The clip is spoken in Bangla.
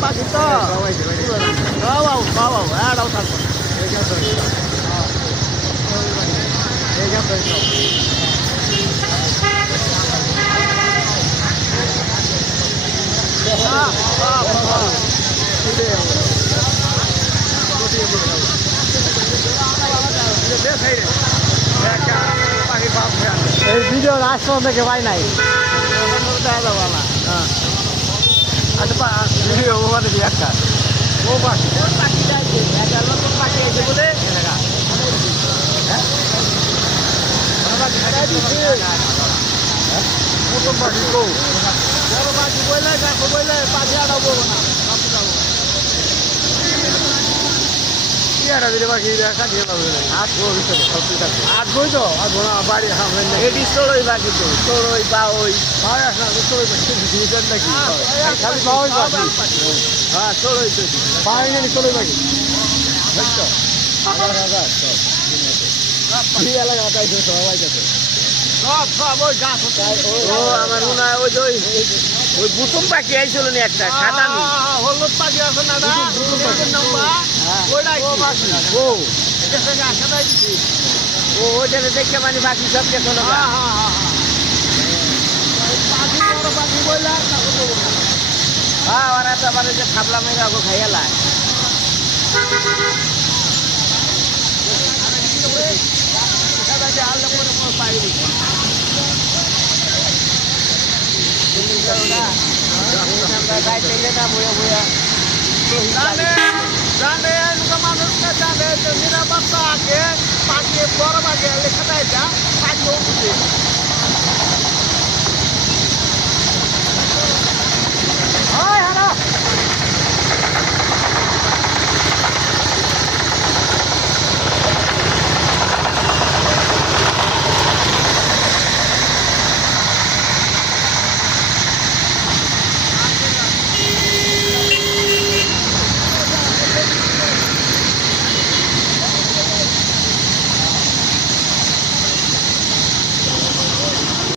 পাখি তো এই ভিডিও রাষ্ট্র থেকে পাই নাই ভিডিও ওখানে দিয়ে একটা ও পাখি পাখি যাইছে একটা নতুন পাখি আছে বলে নতুন পাখি গো বড় পাখি বইলে দেখো বইলে পাখি আড়াও বলবো না এটা দিলে বাকি কাটিয়ে পাবে আট গো ভিতরে আট গই তো আর ঘোড়া বাড়ি এটি ষোলোই বাকি তো ষোলোই বা ওই হয় না ষোলোই দুজন নাকি খালি পাওয়াই বাকি হ্যাঁ ষোলোই তো পাওয়াই জানি ষোলোই বাকি এলাকাটাই সবাই যাচ্ছে সব সব ওই গাছ ও আমার মনে হয় ওই ওই বুতুম পাখি আইছিল না একটা সাদা হলুদ পাখি আছে না ও ওইটা দেখে মানে বাকি সব দেখো না হ্যাঁ ওরা তো আমার যে খাবলা মেরে ওকে খাইয়া লায় জানে মানুষকে জানে নিরাপত্তা আগে পাখি বড় পাখি লেখা দেয় পাখি